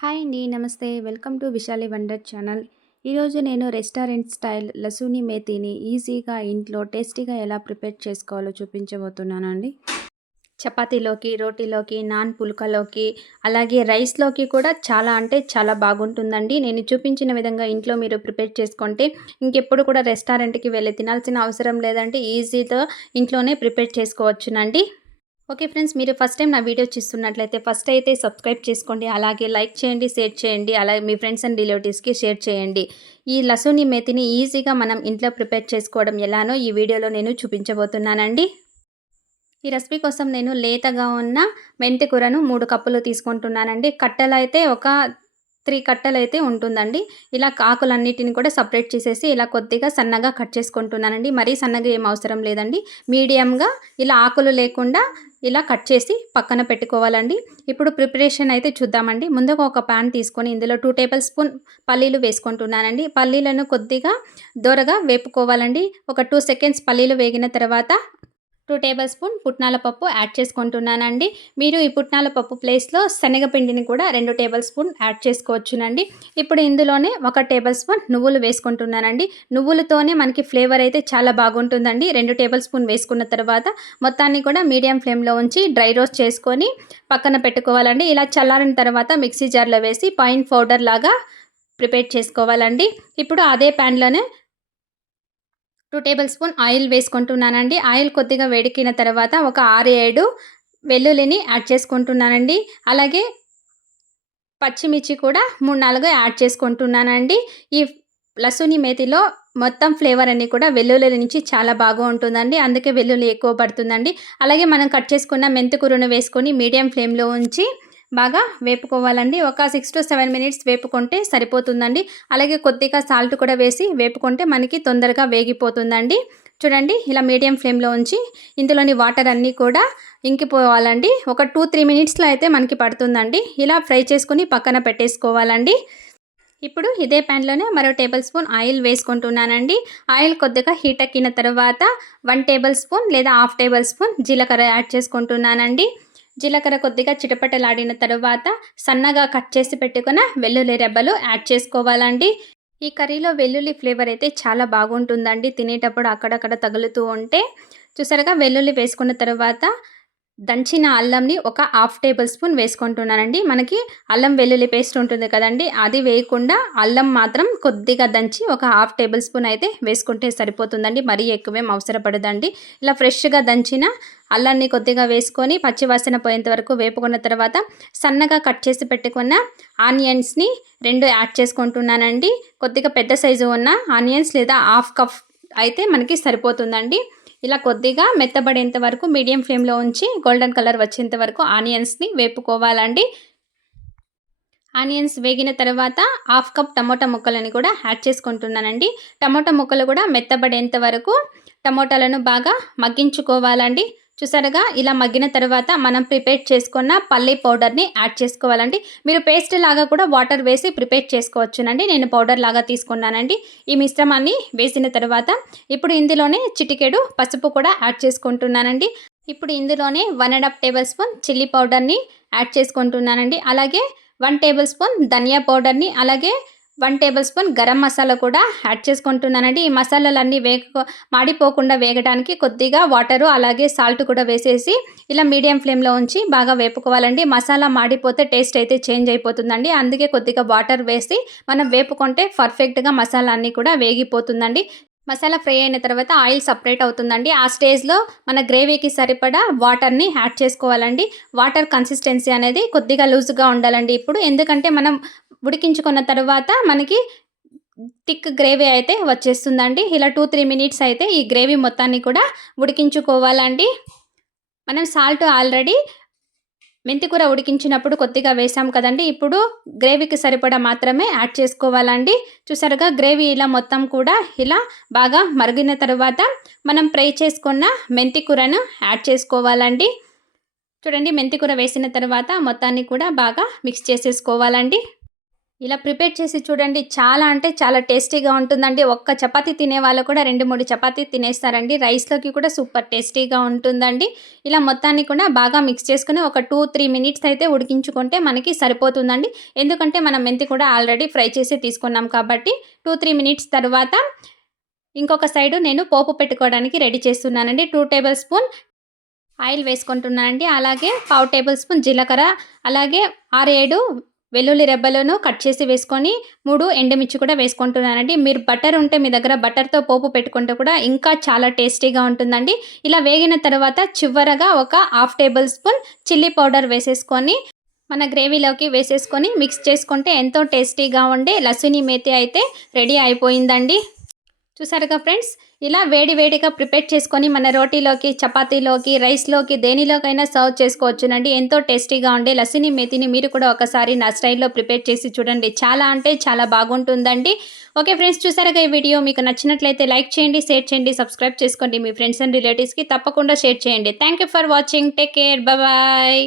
Hi అండి. నమస్తే. Welcome to Vishali wonder channel. ఈరోజు నేను రెస్టారెంట్ స్టైల్ లసూని మేతిని ఈజీగా ఇంట్లో టేస్టీగా ఎలా ప్రిపేర్ చేసుకోవాలో చూపించబోతున్నానండి. చపాతీలోకి, రోటీలోకి, నాన్ పుల్కాలోకి, అలాగే రైస్‌లోకి కూడా చాలా అంటే చాలా బాగుంటుందండి. నేను చూపించిన విధంగా ఇంట్లో మీరు ప్రిపేర్ చేసుకుంటే ఇంకెప్పుడు కూడా రెస్టారెంట్‌కి వెళ్ళి తినాల్సిన అవసరం లేదండి. ఈజీగా ఇంట్లోనే ప్రిపేర్ చేసుకోవచ్చునండి. ఓకే ఫ్రెండ్స్, మీరు ఫస్ట్ టైం నా వీడియో చూస్తున్నట్లయితే ఫస్ట్ అయితే సబ్స్క్రైబ్ చేసుకోండి. అలాగే లైక్ చేయండి, షేర్ చేయండి. అలాగే మీ ఫ్రెండ్స్ అండ్ రిలేటివ్స్‌కి షేర్ చేయండి. ఈ లసూని మేతిని ఈజీగా మనం ఇంట్లో ప్రిపేర్ చేసుకోవడం ఎలానో ఈ వీడియోలో నేను చూపించబోతున్నానండి. ఈ రెసిపీ కోసం నేను లేతగా ఉన్న మెంతి కూరను 3 కప్పులు తీసుకుంటున్నానండి. కట్టెలైతే ఒక 3 కట్టెలైతే ఉంటుందండి. ఇలా ఆకులన్నిటిని కూడా సెపరేట్ చేసేసి ఇలా కొద్దిగా సన్నగా కట్ చేసుకుంటున్నానండి. మరీ సన్నగా ఏం అవసరం లేదండి. మీడియంగా ఇలా ఆకులు లేకుండా ఇలా కట్ చేసి పక్కన పెట్టుకోవాలండి. ఇప్పుడు ప్రిపరేషన్ అయితే చూద్దామండి. ముందుగా ఒక పాన్ తీసుకొని ఇందులో 2 టేబుల్ స్పూన్ పల్లీలు వేసుకుంటున్నానండి. పల్లీలను కొద్దిగా దోరగా వేపుకోవాలండి. ఒక 2 సెకండ్స్ పల్లీలు వేగిన తర్వాత 2 టేబుల్ స్పూన్ పుట్నాల పప్పు యాడ్ చేసుకుంటున్నానండి. మీరు ఈ పుట్నాల పప్పు ప్లేస్‌లో శనగపిండిని కూడా 2 టేబుల్ స్పూన్ యాడ్ చేసుకోవచ్చునండి. ఇప్పుడు ఇందులోనే 1 టేబుల్ స్పూన్ నువ్వులు వేసుకుంటున్నానండి. నువ్వులతోనే మనకి ఫ్లేవర్ అయితే చాలా బాగుంటుందండి. 2 టేబుల్ స్పూన్ వేసుకున్న తర్వాత మొత్తాన్ని కూడా మీడియం ఫ్లేమ్‌లో ఉంచి డ్రై రోస్ట్ చేసుకొని పక్కన పెట్టుకోవాలండి. ఇలా చల్లారిన తర్వాత మిక్సీ జార్‌లో వేసి ఫైన్ పౌడర్ లాగా ప్రిపేర్ చేసుకోవాలండి. ఇప్పుడు అదే ప్యాన్‌లోనే 2 టేబుల్ స్పూన్ ఆయిల్ వేసుకుంటున్నానండి. ఆయిల్ కొద్దిగా వేడెక్కిన తర్వాత ఒక 6, 7 వెల్లుల్లిని యాడ్ చేసుకుంటున్నానండి. అలాగే పచ్చిమిర్చి కూడా 3, 4 యాడ్ చేసుకుంటున్నానండి. ఈ లసూని మేతిలో మొత్తం ఫ్లేవర్ అన్నీ కూడా వెల్లుల్లి నుంచి చాలా బాగా ఉంటుందండి. అందుకే వెల్లుల్లి ఎక్కువ పడుతుందండి. అలాగే మనం కట్ చేసుకున్న మెంతి కూరను వేసుకొని మీడియం ఫ్లేమ్‌లో ఉంచి బాగా వేపుకోవాలండి. ఒక 6-7 మినిట్స్ వేపుకుంటే సరిపోతుందండి. అలాగే కొద్దిగా సాల్ట్ కూడా వేసి వేపుకుంటే మనకి తొందరగా వేగిపోతుందండి. చూడండి, ఇలా మీడియం ఫ్లేమ్‌లో ఉంచి ఇందులోని వాటర్ అన్నీ కూడా ఇంకిపోవాలండి. ఒక 2-3 మినిట్స్‌లో అయితే మనకి పడుతుందండి. ఇలా ఫ్రై చేసుకొని పక్కన పెట్టేసుకోవాలండి. ఇప్పుడు ఇదే ప్యాన్‌లోనే మరో టేబుల్ స్పూన్ ఆయిల్ వేసుకుంటున్నానండి. ఆయిల్ కొద్దిగా హీట్ ఎక్కిన తర్వాత 1 టేబుల్ స్పూన్ లేదా హాఫ్ టేబుల్ స్పూన్ జీలకర్ర యాడ్ చేసుకుంటున్నానండి. జీలకర్ర కొద్దిగా చిటపటలాడిన తరువాత సన్నగా కట్ చేసి పెట్టుకున్న వెల్లుల్లి రెబ్బలు యాడ్ చేసుకోవాలండి. ఈ కర్రీలో వెల్లుల్లి ఫ్లేవర్ అయితే చాలా బాగుంటుందండి. తినేటప్పుడు అక్కడక్కడ తగులుతూ ఉంటే. చూసారుగా, వెల్లుల్లి వేసుకున్న తర్వాత దంచిన అల్లంని ఒక హాఫ్ టేబుల్ స్పూన్ వేసుకుంటున్నానండి. మనకి అల్లం వెల్లుల్లి పేస్ట్ ఉంటుంది కదండీ, అది వేయకుండా అల్లం మాత్రం కొద్దిగా దంచి ఒక హాఫ్ టేబుల్ స్పూన్ అయితే వేసుకుంటే సరిపోతుందండి. మరీ ఎక్కువేం అవసరపడదండి. ఇలా ఫ్రెష్‌గా దంచిన అల్లాన్ని కొద్దిగా వేసుకొని పచ్చివాసన పోయేంత వరకు వేపుకున్న తర్వాత సన్నగా కట్ చేసి పెట్టుకున్న ఆనియన్స్‌ని 2 యాడ్ చేసుకుంటున్నానండి. కొద్దిగా పెద్ద సైజు ఉన్న ఆనియన్స్ లేదా హాఫ్ కప్ అయితే మనకి సరిపోతుందండి. ఇలా కొద్దిగా మెత్తబడేంత వరకు మీడియం ఫ్లేమ్‌లో ఉంచి గోల్డెన్ కలర్ వచ్చేంత వరకు ఆనియన్స్‌ని వేపుకోవాలండి. ఆనియన్స్ వేగిన తర్వాత హాఫ్ కప్ టమోటా ముక్కలని కూడా యాడ్ చేసుకుంటున్నానండి. టమోటా ముక్కలు కూడా మెత్తబడేంత వరకు టమోటాలను బాగా మగ్గించుకోవాలండి. చూసారుగా, ఇలా మగ్గిన తర్వాత మనం ప్రిపేర్ చేసుకున్న పల్లి పౌడర్‌ని యాడ్ చేసుకోవాలండి. మీరు పేస్ట్ లాగా కూడా వాటర్ వేసి ప్రిపేర్ చేసుకోవచ్చునండి. నేను పౌడర్ లాగా తీసుకున్నానండి. ఈ మిశ్రమాన్ని వేసిన తర్వాత ఇప్పుడు ఇందులోనే చిటికెడు పసుపు కూడా యాడ్ చేసుకుంటున్నానండి. ఇప్పుడు ఇందులోనే 1 ½ టేబుల్ స్పూన్ చిల్లీ పౌడర్‌ని యాడ్ చేసుకుంటున్నానండి. అలాగే 1 టేబుల్ స్పూన్ ధనియా పౌడర్‌ని, అలాగే 1 టేబుల్ స్పూన్ గరం మసాలా కూడా యాడ్ చేసుకుంటున్నానండి. ఈ మసాలాలన్నీ మాడిపోకుండా వేగడానికి కొద్దిగా వాటరు అలాగే సాల్ట్ కూడా వేసేసి ఇలా మీడియం ఫ్లేమ్‌లో ఉంచి బాగా వేపుకోవాలండి. మసాలా మాడిపోతే టేస్ట్ అయితే చేంజ్ అయిపోతుందండి. అందుకే కొద్దిగా వాటర్ వేసి మనం వేపుకుంటే పర్ఫెక్ట్‌గా మసాలా అన్నీ కూడా వేగిపోతుందండి. మసాలా ఫ్రై అయిన తర్వాత ఆయిల్ సపరేట్ అవుతుందండి. ఆ స్టేజ్‌లో మన గ్రేవీకి సరిపడా వాటర్‌ని యాడ్ చేసుకోవాలండి. వాటర్ కన్సిస్టెన్సీ అనేది కొద్దిగా లూజ్‌గా ఉండాలండి ఇప్పుడు. ఎందుకంటే మనం ఉడికించుకున్న తర్వాత మనకి థిక్ గ్రేవీ అయితే వచ్చేస్తుందండి. ఇలా 2-3 మినిట్స్ అయితే ఈ గ్రేవీ మొత్తాన్ని కూడా ఉడికించుకోవాలండి. మనం సాల్ట్ ఆల్రెడీ మెంతికూర ఉడికించినప్పుడు కొద్దిగా వేసాం కదండీ! ఇప్పుడు గ్రేవీకి సరిపడా మాత్రమే యాడ్ చేసుకోవాలండి. చూసారుగా, గ్రేవీ ఇలా మొత్తం కూడా ఇలా బాగా మరిగిన తర్వాత మనం ఫ్రై చేసుకున్న మెంతికూరను యాడ్ చేసుకోవాలండి. చూడండి, మెంతికూర వేసిన తర్వాత మొత్తాన్ని కూడా బాగా మిక్స్ చేసేసుకోవాలండి. ఇలా ప్రిపేర్ చేసి చూడండి. చాలా అంటే చాలా టేస్టీగా ఉంటుందండి. ఒక్క చపాతీ తినే వాళ్ళు కూడా 2, 3 చపాతీ తినేస్తారండి. రైస్‌లోకి కూడా సూపర్ టేస్టీగా ఉంటుందండి. ఇలా మొత్తాన్ని కూడా బాగా మిక్స్ చేసుకొని ఒక 2, 3 మినిట్స్ అయితే ఉడికించుకుంటే మనకి సరిపోతుందండి. ఎందుకంటే మనం మెంతి కూడా ఆల్రెడీ ఫ్రై చేసి తీసుకున్నాం కాబట్టి 2, 3 మినిట్స్ తర్వాత ఇంకొక సైడు నేను పోపు పెట్టుకోవడానికి రెడీ చేస్తున్నానండి. 2 టేబుల్ స్పూన్ ఆయిల్ వేసుకుంటున్నానండి. అలాగే పావు టేబుల్ స్పూన్ జీలకర్ర, అలాగే 6, 7 వెల్లుల్లి రెబ్బలను కట్ చేసి వేసుకొని 3 ఎండుమిర్చి కూడా వేసుకుంటున్నానండి. మీరు బటర్ ఉంటే మీ దగ్గర బటర్‌తో పోపు పెట్టుకుంటే కూడా ఇంకా చాలా టేస్టీగా ఉంటుందండి. ఇలా వేగిన తర్వాత చివరగా ఒక half table spoon chilli powder వేసేసుకొని మన గ్రేవీలోకి వేసేసుకొని మిక్స్ చేసుకుంటే ఎంతో టేస్టీగా ఉండే లస్సూని మేతి అయితే రెడీ అయిపోయిందండి. చూసారుగా ఫ్రెండ్స్, ఇలా వేడి వేడిగా ప్రిపేర్ చేసుకొని మన రోటీలోకి, చపాతీలోకి, రైస్‌లోకి దేనిలోకైనా సర్వ్ చేసుకోవచ్చునండి. ఎంతో టేస్టీగా ఉండే లస్సూని మేతిని మీరు కూడా ఒకసారి నా స్టైల్‌లో ప్రిపేర్ చేసి చూడండి. చాలా అంటే చాలా బాగుంటుందండి. ఓకే ఫ్రెండ్స్, చూసారుగా ఈ వీడియో మీకు నచ్చినట్లయితే లైక్ చేయండి, షేర్ చేయండి, సబ్స్క్రైబ్ చేసుకోండి. మీ ఫ్రెండ్స్ అండ్ రిలేటివ్స్‌కి తప్పకుండా షేర్ చేయండి. Thank you for watching. Take care. Bye.